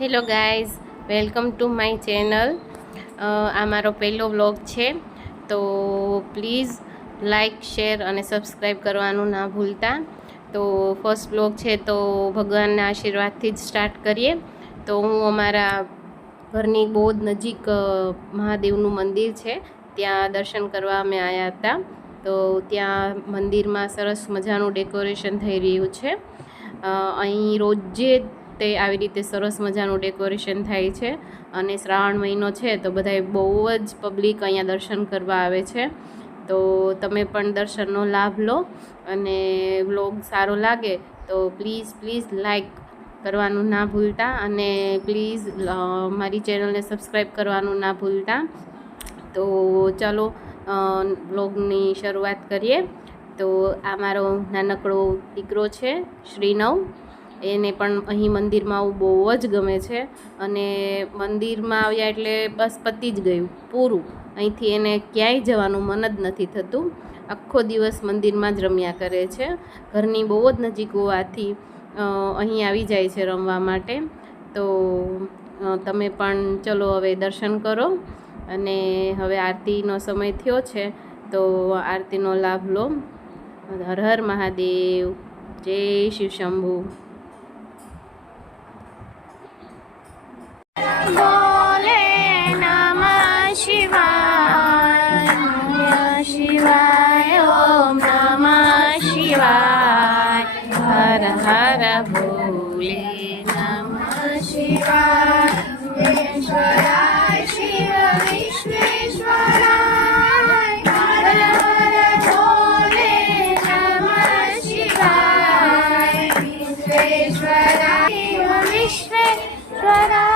Hello guys, welcome to my channel. આ મારો પહેલો વ્લોગ છે, તો પ્લીઝ લાઈક, શેર અને સબસ્ક્રાઈબ કરવાનું ના ભૂલતા। તો ફર્સ્ટ વ્લોગ છે તો ભગવાનના આશીર્વાદથી જ સ્ટાર્ટ કરીએ। તો હું અમારા ઘરની બહુ જ નજીક મહાદેવનું મંદિર છે, ત્યાં દર્શન કરવા અમે આવ્યા હતા। તો ત્યાં મંદિરમાં સરસ મજાનું ડેકોરેશન થઈ રહ્યું છે। અહીં રોજે તે આવી રીતે સરસ મજાનું ડેકોરેશન થાય છે અને શ્રાવણ મહિનો છે તો બધાય બહુ જ પબ્લિક અહીંયા દર્શન કરવા આવે છે। તો તમે પણ દર્શનનો લાભ લો અને વ્લોગ સારો લાગે તો પ્લીઝ લાઈક કરવાનું ના ભૂલતા અને પ્લીઝ મારી ચેનલને સબસ્ક્રાઈબ કરવાનું ના ભૂલતા। તો ચાલો વ્લોગની શરૂઆત કરીએ। તો આ મારો નાનકડો દીકરો છે શ્રીનવ, એને પણ અહીં મંદિરમાં આવું બહુ જ ગમે છે અને મંદિરમાં આવ્યા એટલે બસ પતી જ ગયું પૂરું। અહીંથી એને ક્યાંય જવાનું મન જ નથી થતું, આખો દિવસ મંદિરમાં જ રમ્યા કરે છે। ઘરની બહુ જ નજીક હોવાથી અહીં આવી જાય છે રમવા માટે। તો તમે પણ ચલો હવે દર્શન કરો અને હવે આરતીનો સમય થયો છે તો આરતીનો લાભ લો। હર હર મહાદેવ, જય શિવ શંભુ। बोले नमः शिवाय, नमः शिवाय, ओम नमः शिवाय, हर हर भोले नमः शिवाय, विश्वेश्वराय शिव विश्वेश्वराय, हर हर भोले नमः शिवाय, विश्वेश्वराय शिव विश्वेश्वराय,